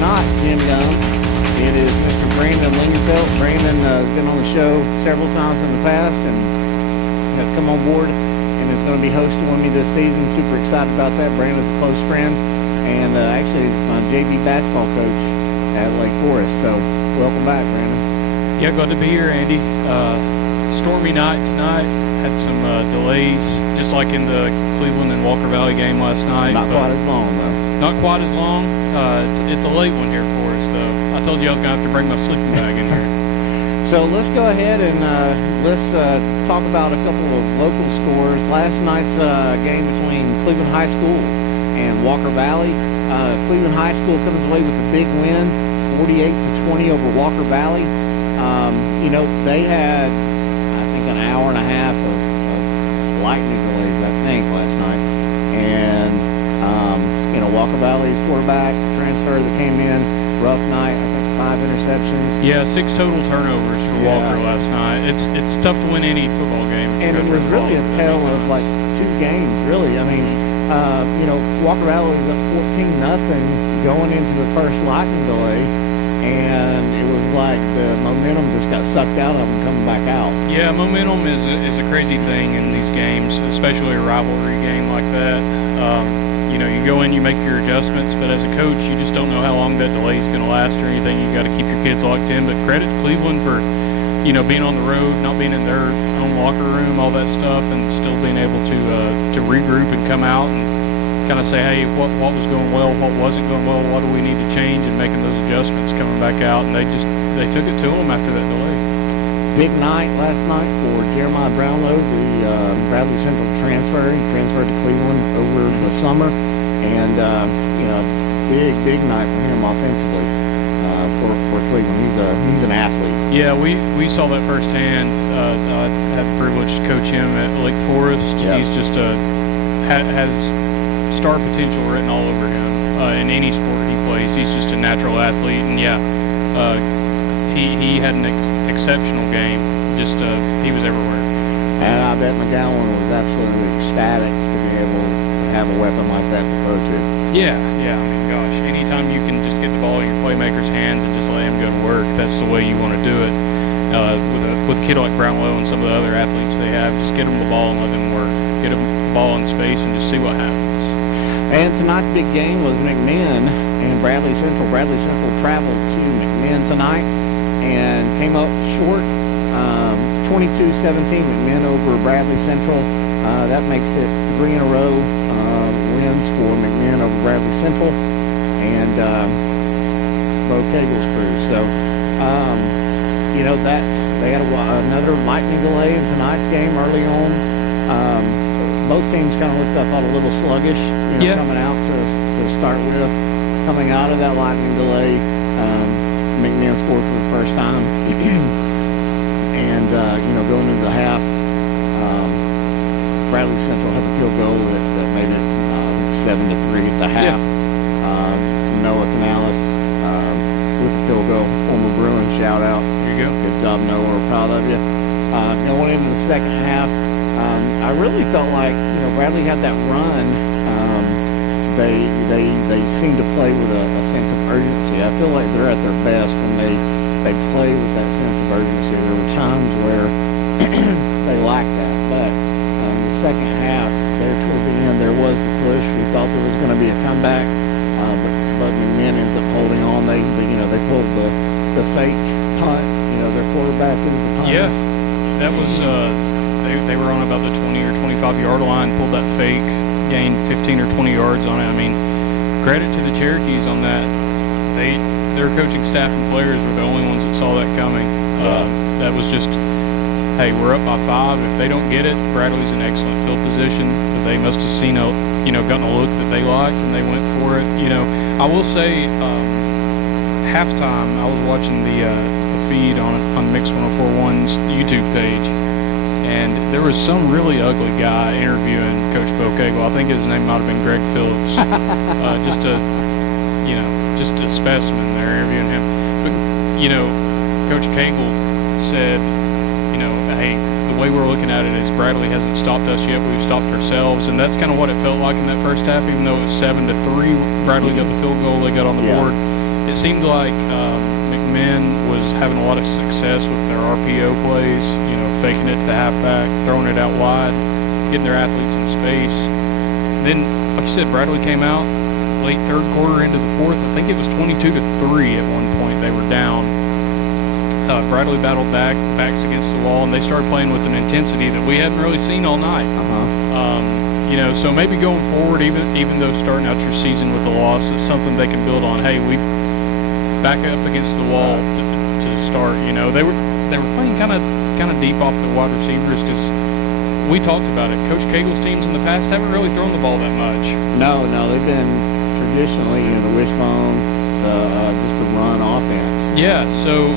not Jim Young. It is Mr. Brandon Lingerfeld. Brandon has been on the show several times in the past and has come on board and is going to be hosting with me this season. Super excited about that. Brandon's a close friend and actually he's my JV basketball coach at Lake Forest. So welcome back, Brandon. Yeah, glad to be here, Andy. Stormy night tonight. Had some delays, just like in the Cleveland and Walker Valley game last night. Not quite as long, though. Not quite as long. It's a late one here for us, though. I told you I was going to have to bring my sleeping bag in here. So let's go ahead and let's talk about a couple of local scores. Last night's game between Cleveland High School and Walker Valley. Cleveland High School comes away with a big win, 48-20 over Walker Valley. They had, I think, an hour and a half of lightning delays, I think, last night. And, Walker Valley's quarterback transfer that came in, rough night, I think 5 interceptions. Yeah, 6 total turnovers for Walker last night. It's tough to win any football game. And it was really a tale of, like, 2 games, really. I mean, Walker Valley was up 14-0 going into the first lightning delay. And it was like the momentum just got sucked out of them coming back out. Yeah, momentum is a crazy thing in these games, especially a rivalry game like that. You go in, you make your adjustments, but as a coach, you just don't know how long that delay is going to last or anything. You got to keep your kids locked in. But credit to Cleveland for, being on the road, not being in their own locker room, all that stuff, and still being able to regroup and come out and kind of say, hey, what was going well, what wasn't going well, what do we need to change, and making those adjustments coming back out. And they took it to them after that delay. Big night last night for Jeremiah Brownlow, the Bradley Central transfer. He transferred to Cleveland over the summer, and big night for him offensively for Cleveland. He's an athlete. Yeah, we saw that firsthand. I had the privilege to coach him at Lake Forest. Yep. He's just has star potential written all over him in any sport he plays. He's just a natural athlete, and he had an exceptional game. Just he was everywhere. And I bet McGowan was absolutely ecstatic to be able to have a weapon like that to throw to. Yeah. I mean, gosh, anytime you can just get the ball in your playmaker's hands and just let him go to work, that's the way you want to do it. With a kid like Brownlow and some of the other athletes they have, just get them the ball and let them work. Get them the ball in space and just see what happens. And tonight's big game was McMinn and Bradley Central. Bradley Central traveled to McMinn tonight and came up short, 22-17 McMinn over Bradley Central. That makes it 3 in a row wins for McMinn over Bradley Central and Bo Cagle's crew. So, they had another lightning delay in tonight's game early on. Both teams kind of looked, I thought, a little sluggish, coming out to start with. Coming out of that lightning delay, McMinn scored for the first time. And, going into the half, Bradley Central had the field goal that made it 7-3 at the half. Yeah. Noah Canales with the field goal. Former Bruin shout out. There you go. Good job, Noah. We're proud of you. Going into the second half, I really felt like Bradley had that run. They seem to play with a sense of urgency. I feel like they're at their best when they play with that sense of urgency. There were times where they lacked that, but the second half, there toward the end, there was the push. We thought there was going to be a comeback, but McMinn ends up holding on. They pulled the fake punt. Their quarterback is the punter. Yeah, that was they were on about the 20 or 25-yard line, pulled that fake, gained 15 or 20 yards on it. I mean, credit to the Cherokees on that. Their coaching staff and players were the only ones that saw that coming. That was just, hey, we're up by 5. If they don't get it, Bradley's in excellent field position. But they must have seen gotten a look that they liked, and they went for it. I will say, halftime, I was watching the feed on Mix 104.1's YouTube page, and there was some really ugly guy interviewing Coach Bo Cagle. I think his name might have been Greg Phillips. Just a specimen. They're interviewing him. But, Coach Cagle said, hey, the way we're looking at it is Bradley hasn't stopped us yet. We've stopped ourselves. And that's kind of what it felt like in that first half, even though it was 7-3. Bradley got the field goal. They got on the board. it seemed like McMinn was having a lot of success with their RPO plays, faking it to the halfback, throwing it out wide, getting their athletes in space. Then, like you said, Bradley came out late third quarter into the fourth. I think it was 22-3 at one point. They were down. Bradley battled backs against the wall, and they started playing with an intensity that we hadn't really seen all night. So maybe going forward, even though starting out your season with a loss, it's something they can build on. Hey, we've back up against the wall to start. They were playing kind of deep off the wide receivers because we talked about it. Coach Cagle's teams in the past haven't really thrown the ball that much. No, they've been traditionally the wishbone, just a run offense. Yeah, so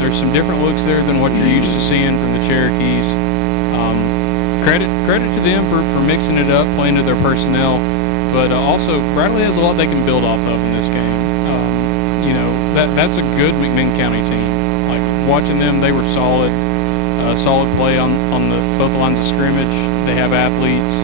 there's some different looks there than what you're used to seeing from the Cherokees. Credit to them for mixing it up, playing to their personnel, but also Bradley has a lot they can build off of in this game. That's a good McMinn County team. Like watching them, they were solid. Solid play on both lines of scrimmage. They have athletes,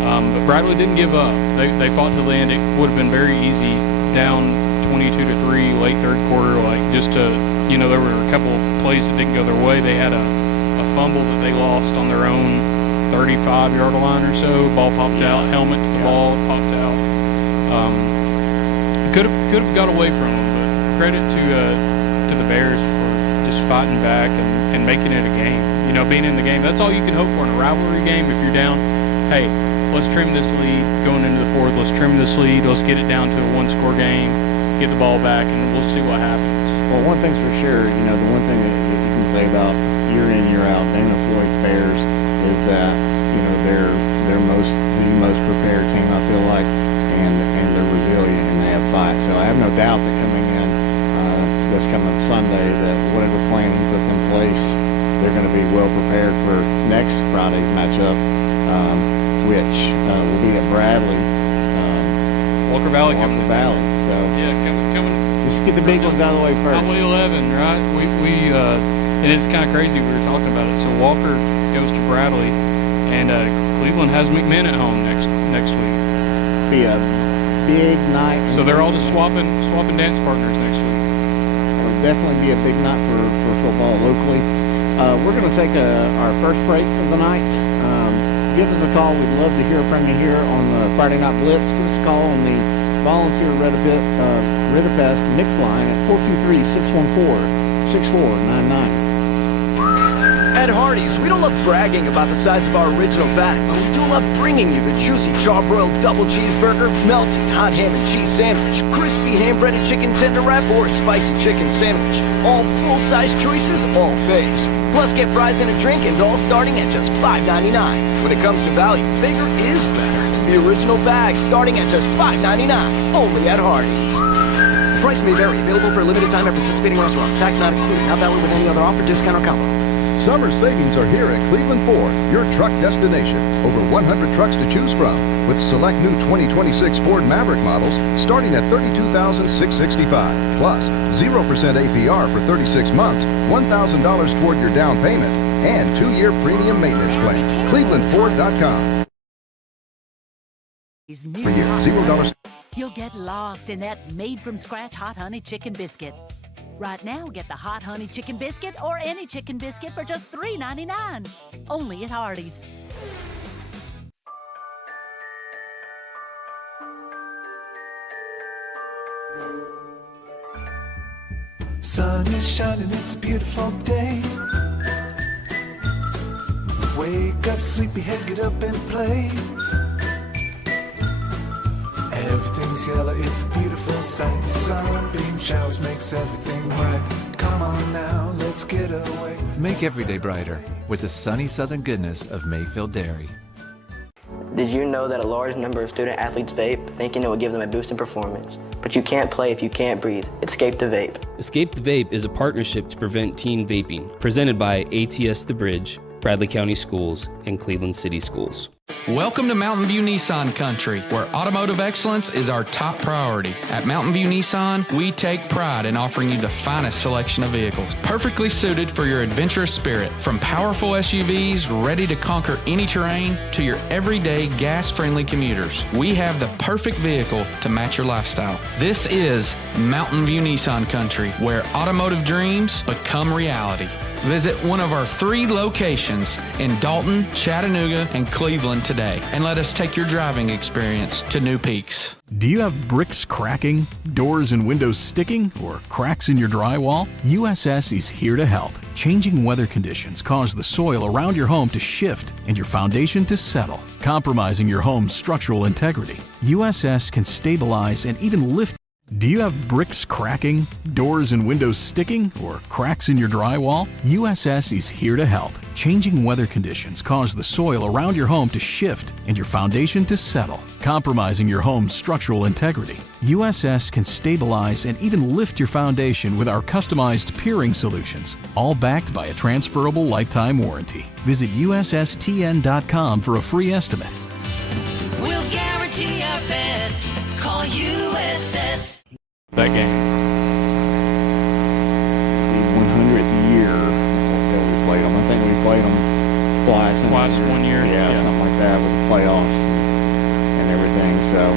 but Bradley didn't give up. They fought till the end. It would have been very easy down 22-3 late third quarter. There were a couple of plays that didn't go their way. They had a fumble that they lost on their own 35-yard line or so. Ball popped out, helmet to the ball popped out. Could have got away from them, but credit to the Bears for just fighting back and making it a game. Being in the game, that's all you can hope for in a rivalry game. If you're down, hey, let's trim this lead going into the fourth. Let's trim this lead. Let's get it down to a one-score game, get the ball back, and we'll see what happens. Well, one thing's for sure, the one thing that you can say about year in, year out, Dana Floyd's Bears is that, they're the most prepared team, I feel like, and they're resilient and they have fight. So I have no doubt that coming in this coming Sunday, that whatever plan he puts in place, they're going to be well prepared for next Friday's matchup, which will be at Bradley. Walker Valley coming. So yeah, coming. Just get the big ones out of the way first. Probably 11, right? We and it's kind of crazy. We were talking about it. So Walker goes to Bradley, and Cleveland has McMinn at home next week. Be a big night. So they're all just swapping dance partners next week. It'll definitely be a big night for football locally. We're going to take our first break of the night. Give us a call. We'd love to hear from you here on the Friday Night Blitz. Give us a call on the Volunteer Ridderfest mix line at 423-614-6499. At Hardee's, we don't love bragging about the size of our original bag, but we do love bringing you the juicy charbroiled double cheeseburger, melty hot ham and cheese sandwich, crispy ham-breaded chicken tender wrap, or spicy chicken sandwich. All full-size choices, all faves. Plus, get fries and a drink, and all starting at just $5.99. When it comes to value, bigger is better. The original bag starting at just $5.99, only at Hardee's. Price may vary. Available for a limited time at participating restaurants. Tax not included. Not valid with any other offer, discount, or combo. Summer savings are here at Cleveland Ford, your truck destination. Over 100 trucks to choose from, with select new 2026 Ford Maverick models starting at $32,665. Plus, 0% APR for 36 months, $1,000 toward your down payment, and 2-year premium maintenance plan. ClevelandFord.com. Per year, $0. You'll get lost in that made-from-scratch hot honey chicken biscuit. Right now, get the hot honey chicken biscuit or any chicken biscuit for just $3.99. Only at Hardee's. Sun is shining, it's a beautiful day. Wake up, sleepyhead, get up and play. Everything's yellow, it's a beautiful sight. Sunbeam showers makes everything bright. Come on now, let's get away. Make every day brighter with the sunny southern goodness of Mayfield Dairy. Did you know that a large number of student athletes vape, thinking it will give them a boost in performance? But you can't play if you can't breathe. Escape the Vape. Escape the Vape is a partnership to prevent teen vaping, presented by ATS The Bridge, Bradley County Schools, and Cleveland City Schools. Welcome to Mountain View Nissan Country, where automotive excellence is our top priority. At Mountain View Nissan, we take pride in offering you the finest selection of vehicles, perfectly suited for your adventurous spirit. From powerful SUVs ready to conquer any terrain to your everyday gas-friendly commuters, we have the perfect vehicle to match your lifestyle. This is Mountain View Nissan Country, where automotive dreams become reality. Visit one of our 3 locations in Dalton, Chattanooga, and Cleveland today, and let us take your driving experience to new peaks. Do you have bricks cracking, doors and windows sticking, or cracks in your drywall? USS is here to help. Changing weather conditions cause the soil around your home to shift and your foundation to settle, compromising your home's structural integrity. USS can stabilize and even lift. Do you have bricks cracking, doors and windows sticking, or cracks in your drywall? USS is here to help. Changing weather conditions cause the soil around your home to shift and your foundation to settle, compromising your home's structural integrity. USS can stabilize and even lift your foundation with our customized piering solutions, all backed by a transferable lifetime warranty. Visit USSTN.com for a free estimate. We'll guarantee our best. Call USS. That game. The 100th year that we played them. I think we played them twice. Twice, 1 year. Yeah, something like that with the playoffs and everything. So,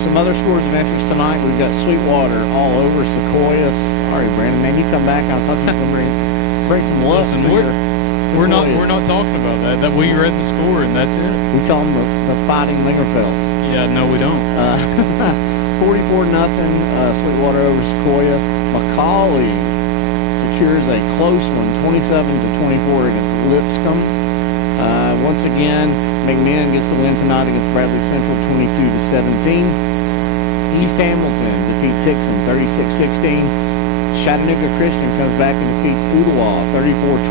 some other scores of interest tonight. We've got Sweetwater all over Sequoia. Sorry, Brandon, man, you come back. I thought you was going to bring some luck. Listen, we're not talking about that. That we read the score and that's it. We call them the Fighting Lingerfelds. Yeah, no, we don't. 44-0, Sweetwater over Sequoia. Macaulay secures a close one, 27-24 against Lipscomb. Once again, McMinn gets the win tonight against Bradley Central, 22-17. East Hamilton defeats Hickson, 36-16. Chattanooga Christian comes back and defeats Ooltewah,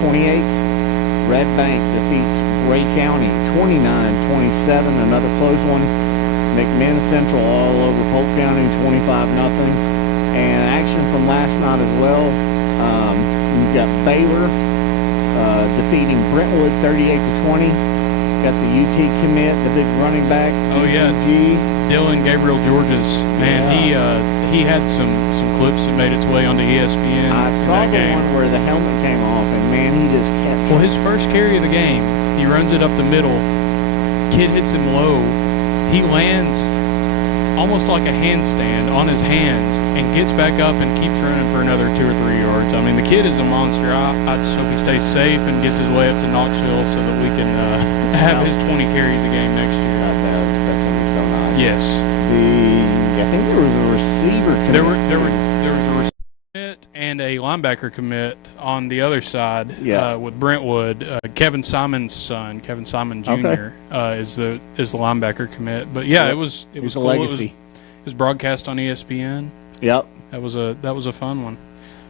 34-28. Red Bank defeats Ray County, 29-27. Another close one. McMinn Central all over Polk County, 25-0. And action from last night as well. You've got Baylor defeating Brentwood, 38-20. Got the UT commit, the big running back. Oh yeah, Dylan Gabriel Georges. Man, he had some clips that made its way onto ESPN. I saw the one where the helmet came off, and man, he just kept. Well, his first carry of the game, he runs it up the middle. Kid hits him low. He lands almost like a handstand on his hands and gets back up and keeps running for another 2 or 3 yards. I mean, the kid is a monster. I just hope he stays safe and gets his way up to Knoxville so that we can have his 20 carries a game next year. That's going to be so nice. Yes. I think there was a receiver commit. There was a receiver commit and a linebacker commit on the other side with Brentwood. Kevin Simon's son, Kevin Simon Jr. Is the linebacker commit. But yeah, it was a cool. legacy. It was broadcast on ESPN. Yep. That was a fun one.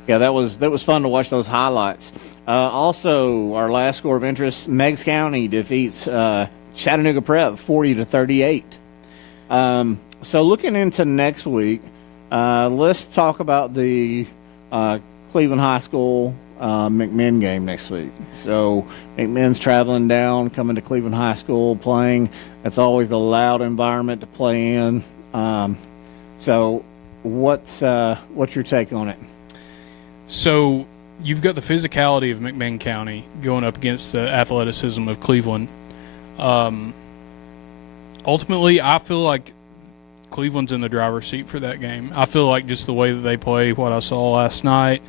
Yeah, that was fun to watch those highlights. Also, our last score of interest: Meigs County defeats Chattanooga Prep 40-38. So looking into next week, let's talk about the Cleveland High School McMinn game next week. So McMinn's traveling down, coming to Cleveland High School, playing. That's always a loud environment to play in. So what's your take on it? So you've got the physicality of McMinn County going up against the athleticism of Cleveland. Ultimately, I feel like Cleveland's in the driver's seat for that game. I feel like just the way that they play, what I saw last night,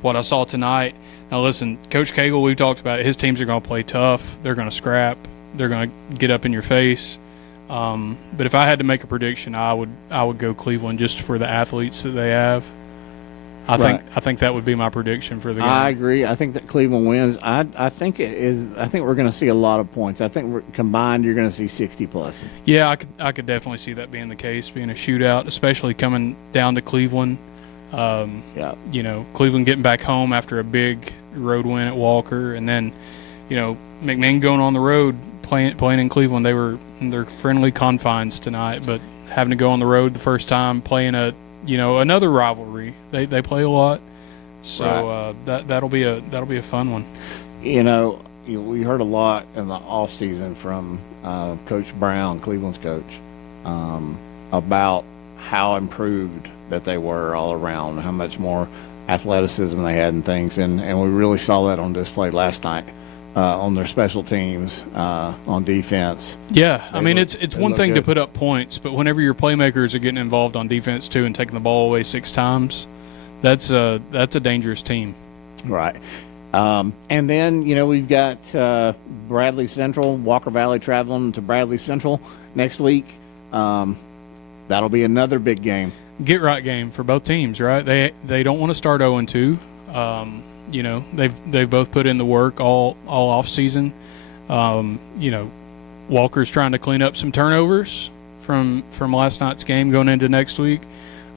what I saw tonight. Now, listen, Coach Cagle, we've talked about it. His teams are going to play tough. They're going to scrap. They're going to get up in your face. But if I had to make a prediction, I would go Cleveland just for the athletes that they have. I think that would be my prediction for the game. I agree. I think that Cleveland wins. I think we're going to see a lot of points. I think combined you're going to see 60 plus. Yeah, I could definitely see that being the case, being a shootout, especially coming down to Cleveland. You know, Cleveland getting back home after a big road win at Walker, and then, you know, McMinn going on the road playing in Cleveland. They were in their friendly confines tonight, but having to go on the road the first time, playing another rivalry. They play a lot, so that'll be a fun one. You know, we heard a lot in the off season from Coach Brown, Cleveland's coach, about how improved that they were all around, how much more athleticism they had and things, and we really saw that on display last night on their special teams, on defense. Yeah, I mean, it's one thing to put up points, but whenever your playmakers are getting involved on defense too and taking the ball away 6 times, that's a dangerous team. Right. And then, we've got Bradley Central, Walker Valley traveling to Bradley Central next week. That'll be another big game. Get right game for both teams, right? They don't want to start 0-2. They've both put in the work all off season. Walker's trying to clean up some turnovers from last night's game going into next week.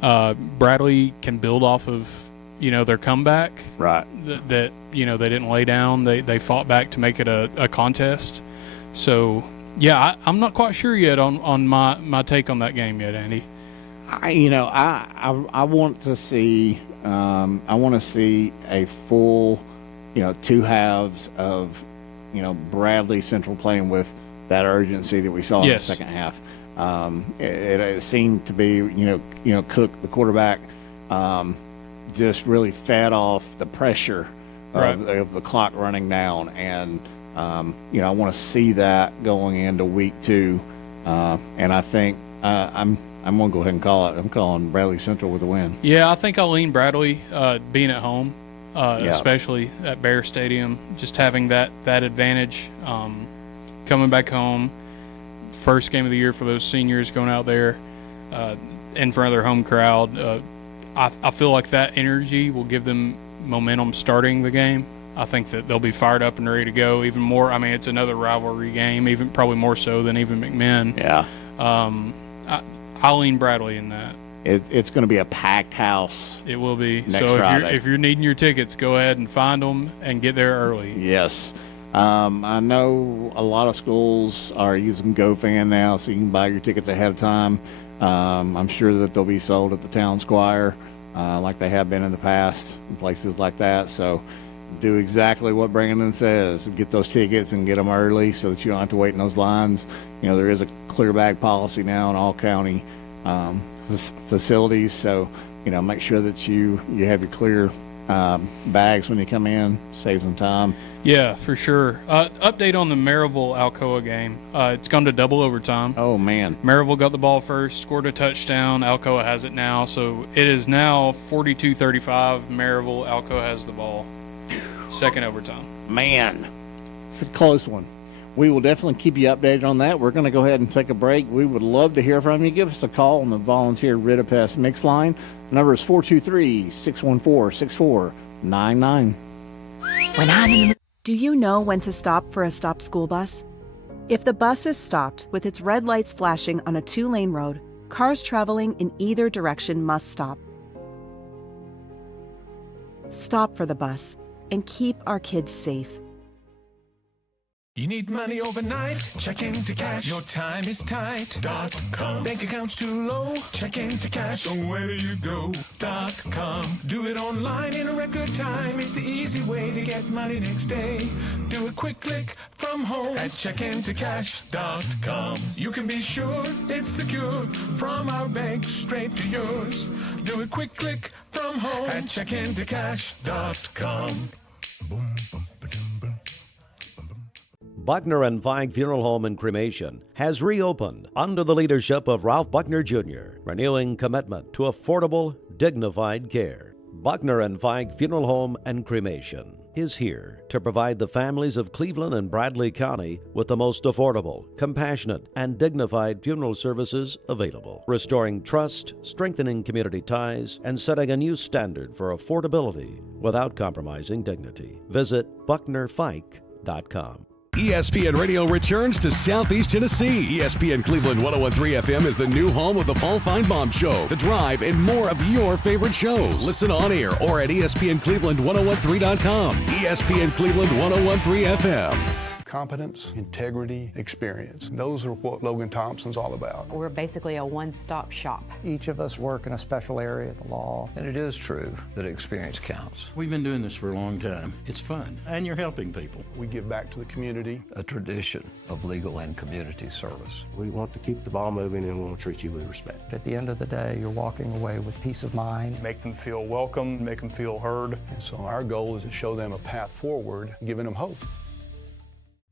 Bradley can build off of their comeback. Right. That they didn't lay down. They fought back to make it a contest. So yeah, I'm not quite sure yet on my take on that game yet, Andy. I want to see a full, 2 halves of, Bradley Central playing with that urgency that we saw in the second half. It seemed to be, Cook, the quarterback, just really fed off the pressure of the clock running down, and I want to see that going into week 2, and I think I'm going to go ahead and call it. I'm calling Bradley Central with a win. Yeah, I think I'll lean Bradley, being at home, especially at Bear Stadium, just having that advantage, coming back home, first game of the year for those seniors, going out there in front of their home crowd. I feel like that energy will give them momentum starting the game. I think that they'll be fired up and ready to go even more. I mean, it's another rivalry game, even probably more so than even McMinn. Yeah. I'll lean Bradley in that. It's going to be a packed house. It will be. Next so Friday. if you're needing your tickets, go ahead and find them and get there early. Yes. I know a lot of schools are using GoFan now, so you can buy your tickets ahead of time. I'm sure that they'll be sold at the Town Squire, like they have been in the past, in places like that. So do exactly what Brandon says. Get those tickets and get them early so that you don't have to wait in those lines. There is a clear bag policy now in all county facilities, so make sure that you have your clear bags when you come in. Save some time. Yeah, for sure. Update on the Maryville-Alcoa game. It's gone to double overtime. Oh, man. Maryville got the ball first, scored a touchdown. Alcoa has it now. So it is now 42-35. Maryville, Alcoa has the ball. Second overtime. Man, it's a close one. We will definitely keep you updated on that. We're going to go ahead and take a break. We would love to hear from you. Give us a call on the Volunteer Ritapest Mix line. The number is 423-614-6499. When I'm in the... Do you know when to stop for a stopped school bus? If the bus is stopped with its red lights flashing on a 2-lane road, cars traveling in either direction must stop. Stop for the bus and keep our kids safe. You need money overnight? Check into cash. Your time is tight. .com. Bank account's too low? Check into cash. So where do you go? .com. Do it online in a record time. It's the easy way to get money next day. Do a quick click from home at checkintocash.com. You can be sure it's secure from our bank straight to yours. Do a quick click from home at checkintocash.com. Boom, boom, ba-dum, boom. Buckner & Feig Funeral Home and Cremation has reopened under the leadership of Ralph Buckner Jr., renewing commitment to affordable, dignified care. Buckner & Feig Funeral Home and Cremation is here to provide the families of Cleveland and Bradley County with the most affordable, compassionate, and dignified funeral services available, restoring trust, strengthening community ties, and setting a new standard for affordability without compromising dignity. Visit BucknerFike.com. ESPN Radio returns to Southeast Tennessee. ESPN Cleveland 101.3 FM is the new home of the Paul Feinbaum Show, The Drive, and more of your favorite shows. Listen on air or at ESPNCleveland1013.com. ESPN Cleveland 101.3 FM. Competence, integrity, experience. Those are what Logan Thompson's all about. We're basically a one-stop shop. Each of us work in a special area of the law. And it is true that experience counts. We've been doing this for a long time. It's fun, and you're helping people. We give back to the community. A tradition of legal and community service. We want to keep the ball moving and we want to treat you with respect. At the end of the day, you're walking away with peace of mind. Make them feel welcome, make them feel heard. And so our goal is to show them a path forward, giving them hope.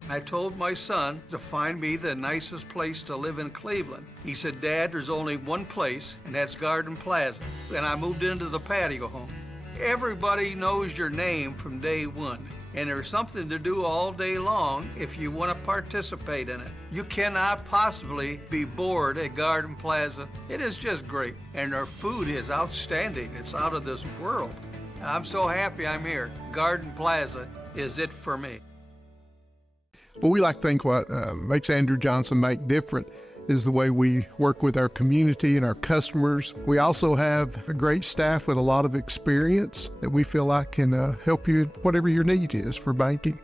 I told my son to find me the nicest place to live in Cleveland. He said, Dad, there's only one place, and that's Garden Plaza. And I moved into the patio home. Everybody knows your name from day one, and there's something to do all day long if you want to participate in it. You cannot possibly be bored at Garden Plaza. It is just great, and their food is outstanding. It's out of this world. And I'm so happy I'm here. Garden Plaza is it for me. Well, we like to think what makes Andrew Johnson make different is the way we work with our community and our customers. We also have a great staff with a lot of experience that we feel like can help you whatever your need is for banking.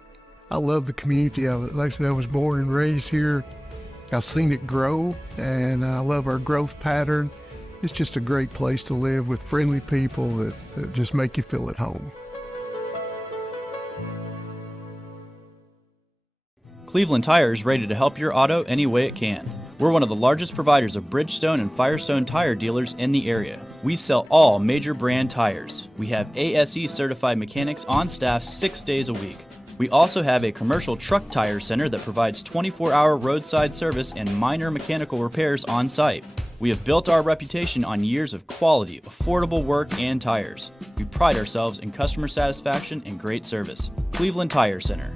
I love the community of it. Like I said, I was born and raised here. I've seen it grow, and I love our growth pattern. It's just a great place to live with friendly people that just make you feel at home. Cleveland Tire is ready to help your auto any way it can. We're one of the largest providers of Bridgestone and Firestone tire dealers in the area. We sell all major brand tires. We have ASE certified mechanics on staff 6 days a week. We also have a commercial truck tire center that provides 24-hour roadside service and minor mechanical repairs on site. We have built our reputation on years of quality, affordable work and tires. We pride ourselves in customer satisfaction and great service. Cleveland Tire Center.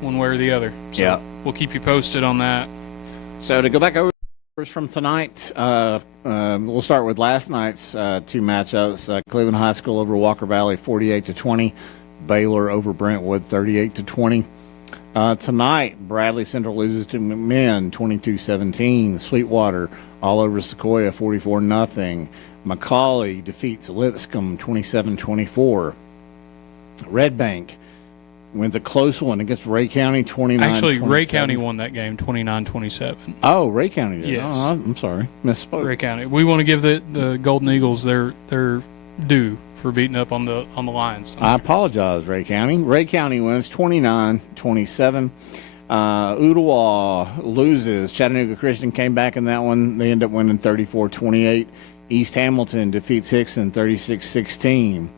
One way or the other. So yeah. We'll keep you posted on that. So to go back over from tonight, we'll start with last night's two matchups. Cleveland High School over Walker Valley 48-20. Baylor over Brentwood 38-20. Tonight, Bradley Central loses to McMinn 22-17. Sweetwater all over Sequoia 44-0. McCauley defeats Lipscomb 27-24. Red Bank wins a close one against Ray County 29-27. Actually, Ray County won that game 29-27. Oh, Ray County did. Yes. Oh, I'm sorry. Misspoke. Ray County. We want to give the Golden Eagles their due for beating up on the Lions tonight. I apologize, Ray County. Ray County wins 29-27. Ooltewah loses. Chattanooga Christian came back in that one. They end up winning 34-28. East Hamilton defeats Hickson 36-16.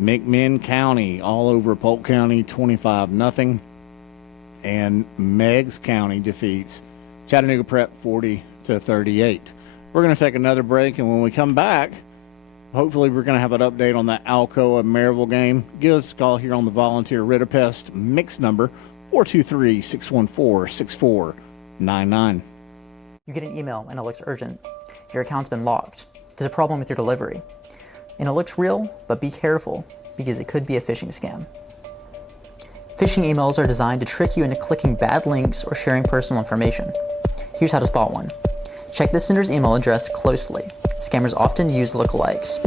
McMinn County all over Polk County 25-0. And Meigs County defeats Chattanooga Prep 40-38. We're going to take another break, and when we come back, hopefully we're going to have an update on that Alcoa Maryville game. Give us a call here on the Volunteer Ritterpest mix number 423-614-6499. You get an email and it looks urgent. Your account's been locked. There's a problem with your delivery. And it looks real, but be careful because it could be a phishing scam. Phishing emails are designed to trick you into clicking bad links or sharing personal information. Here's how to spot one. Check the sender's email address closely. Scammers often use lookalikes.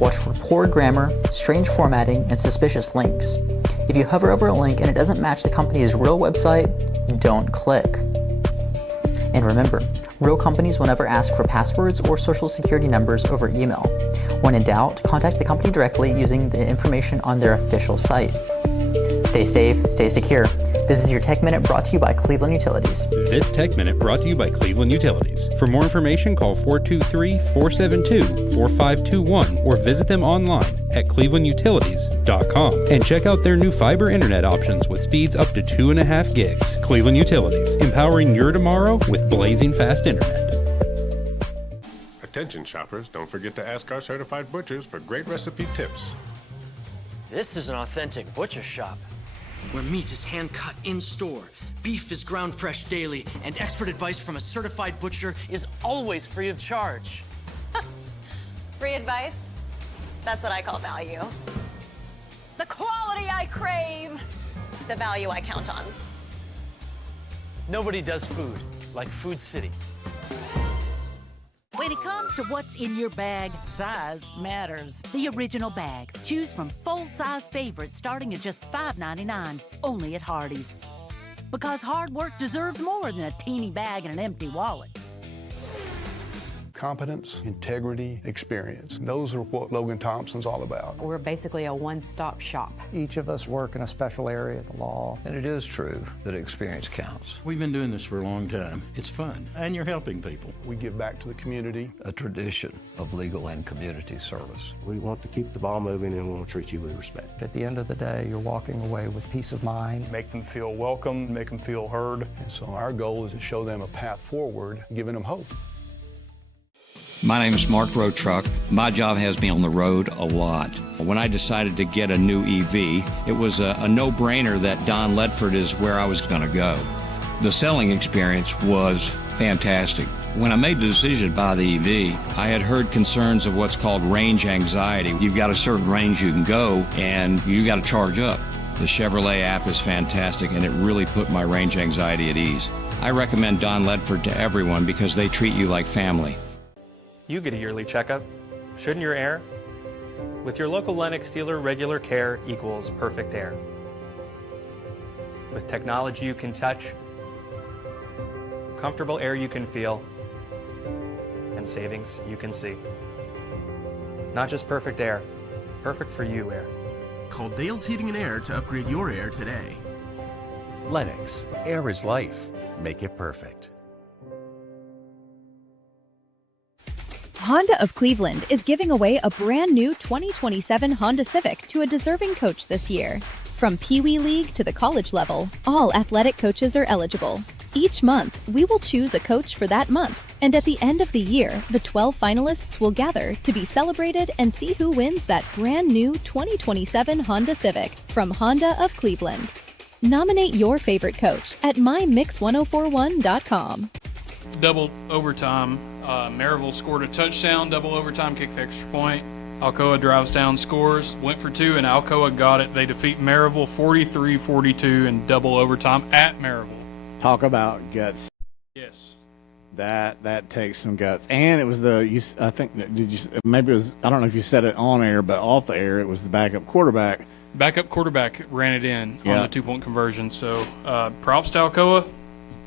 Watch for poor grammar, strange formatting, and suspicious links. If you hover over a link and it doesn't match the company's real website, don't click. And remember, real companies will never ask for passwords or social security numbers over email. When in doubt, contact the company directly using the information on their official site. Stay safe, stay secure. This is your Tech Minute brought to you by Cleveland Utilities. This Tech Minute brought to you by Cleveland Utilities. For more information, call 423-472-4521 or visit them online at clevelandutilities.com and check out their new fiber internet options with speeds up to 2.5 gigs. Cleveland Utilities, empowering your tomorrow with blazing fast internet. Attention shoppers, don't forget to ask our certified butchers for great recipe tips. This is an authentic butcher shop, where meat is hand-cut in-store, beef is ground fresh daily, and expert advice from a certified butcher is always free of charge. Free advice? That's what I call value. The quality I crave, the value I count on. Nobody does food like Food City. When it comes to what's in your bag, size matters. The original bag. Choose from full-size favorites starting at just $5.99, only at Hardee's. Because hard work deserves more than a teeny bag and an empty wallet. Competence, integrity, experience. Those are what Logan Thompson's all about. We're basically a one-stop shop. Each of us work in a special area of the law. And it is true that experience counts. We've been doing this for a long time. It's fun, and you're helping people. We give back to the community. A tradition of legal and community service. We want to keep the ball moving and we want to treat you with respect. At the end of the day, you're walking away with peace of mind. Make them feel welcome, make them feel heard. And so our goal is to show them a path forward, giving them hope. My name is Mark Road-Truck. My job has me on the road a lot. When I decided to get a new EV, it was a no-brainer that Don Ledford is where I was going to go. The selling experience was fantastic. When I made the decision to buy the EV, I had heard concerns of what's called range anxiety. You've got a certain range you can go, and you got to charge up. The Chevrolet app is fantastic, and it really put my range anxiety at ease. I recommend Don Ledford to everyone because they treat you like family. You get a yearly checkup, shouldn't your air? With your local Lennox dealer, regular care equals perfect air. With technology you can touch, comfortable air you can feel, and savings you can see. Not just perfect air, perfect for you air. Call Dale's Heating and Air to upgrade your air today. Lennox, air is life. Make it perfect. Honda of Cleveland is giving away a brand new 2027 Honda Civic to a deserving coach this year. From Pee Wee League to the college level, all athletic coaches are eligible. Each month, we will choose a coach for that month, and at the end of the year, the 12 finalists will gather to be celebrated and see who wins that brand new 2027 Honda Civic from Honda of Cleveland. Nominate your favorite coach at mymix1041.com. Double overtime. Maryville scored a touchdown, double overtime, kicked the extra point. Alcoa drives down, scores, went for two, and Alcoa got it. They defeat Maryville 43-42 in double overtime at Maryville. Talk about guts. Yes. That takes some guts. And it was I think, maybe it was, I don't know if you said it on air, but off the air, it was the backup quarterback. Backup quarterback ran it in on the 2-point conversion. So props to Alcoa.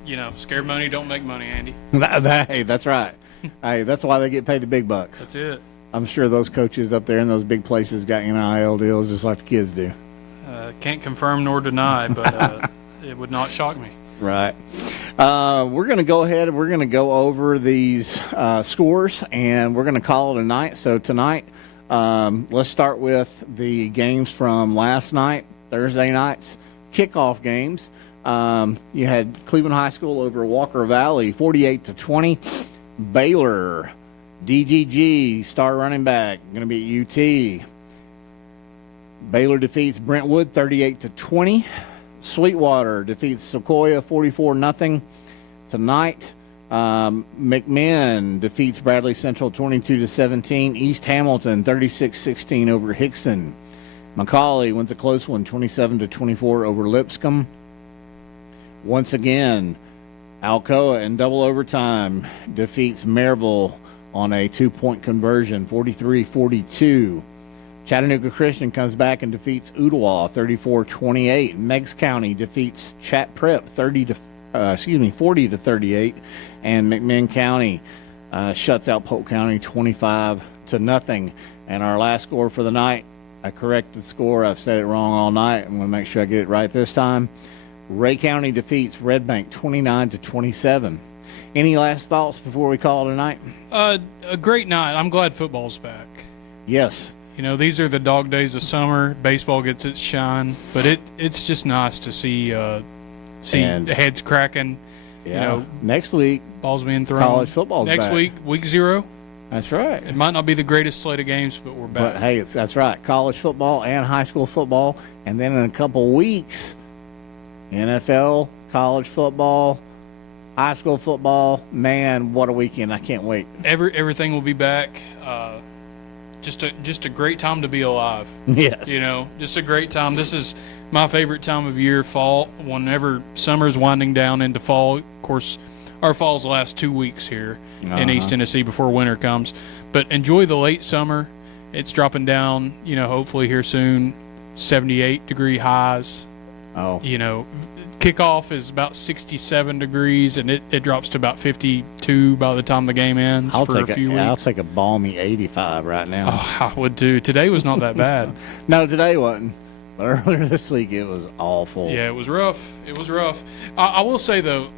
You know, scared money don't make money, Andy. Hey, that's right. Hey, that's why they get paid the big bucks. That's it. I'm sure those coaches up there in those big places got NIL deals just like the kids do. Can't confirm nor deny, but it would not shock me. Right. We're going to go ahead and we're going to go over these scores, and we're going to call it a night. So tonight, let's start with the games from last night, Thursday night's kickoff games. You had Cleveland High School over Walker Valley, 48-20. Baylor, DGG, star running back, going to be at UT. Baylor defeats Brentwood 38-20. Sweetwater defeats Sequoia 44-0. Tonight, McMinn defeats Bradley Central 22-17. East Hamilton 36-16 over Hickson. McCauley wins a close one 27-24 over Lipscomb. Once again, Alcoa in double overtime defeats Maryville on a 2-point conversion, 43-42. Chattanooga Christian comes back and defeats Ooltewah 34-28. Meigs County defeats Chat Prep 40-38, and McMinn County shuts out Polk County 25-0. And our last score for the night, I corrected the score. I've said it wrong all night. I'm going to make sure I get it right this time. Ray County defeats Red Bank 29-27. Any last thoughts before we call it a night? A great night. I'm glad football's back. Yes. You know, these are the dog days of summer. Baseball gets its shine, but it's just nice to see heads cracking. Yeah. You know, next week, balls being thrown. College football's next back. week 0. That's right. It might not be the greatest slate of games, but we're back. But hey, that's right. College football and high school football, and then in a couple weeks, NFL, college football, high school football. Man, what a weekend! I can't wait. Everything will be back. Just a great time to be alive. Yes. You know, just a great time. This is my favorite time of year, fall. Whenever summer's winding down into fall, of course, our fall's the last 2 weeks here in East Tennessee before winter comes. But enjoy the late summer. It's dropping down, hopefully here soon, 78-degree highs. Oh. Kickoff is about 67 degrees, and it drops to about 52 by the time the game ends I'll for a few weeks. I'll take a balmy 85 right now. Oh, I would too. Today was not that bad. No, today wasn't. But earlier this week, it was awful. Yeah, it was rough. I will say, though,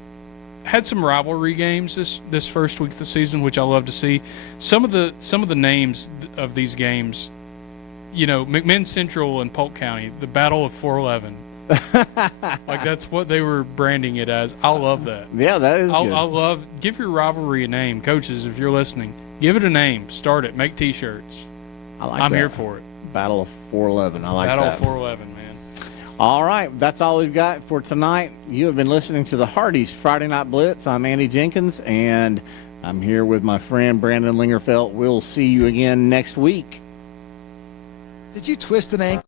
had some rivalry games this first week of the season, which I love to see. Some of the names of these games, McMinn Central and Polk County, the Battle of 411. Like that's what they were branding it as. I love that. Yeah, that is good. I love. Give your rivalry a name, coaches. If you're listening, give it a name. Start it. Make T-shirts. I'm here for it. Battle of 411. I like that. Battle of 411, man. All right, that's all we've got for tonight. You have been listening to the Hardee's Friday Night Blitz. I'm Andy Jenkins, and I'm here with my friend Brandon Lingerfeld. We'll see you again next week. Did you twist an ankle?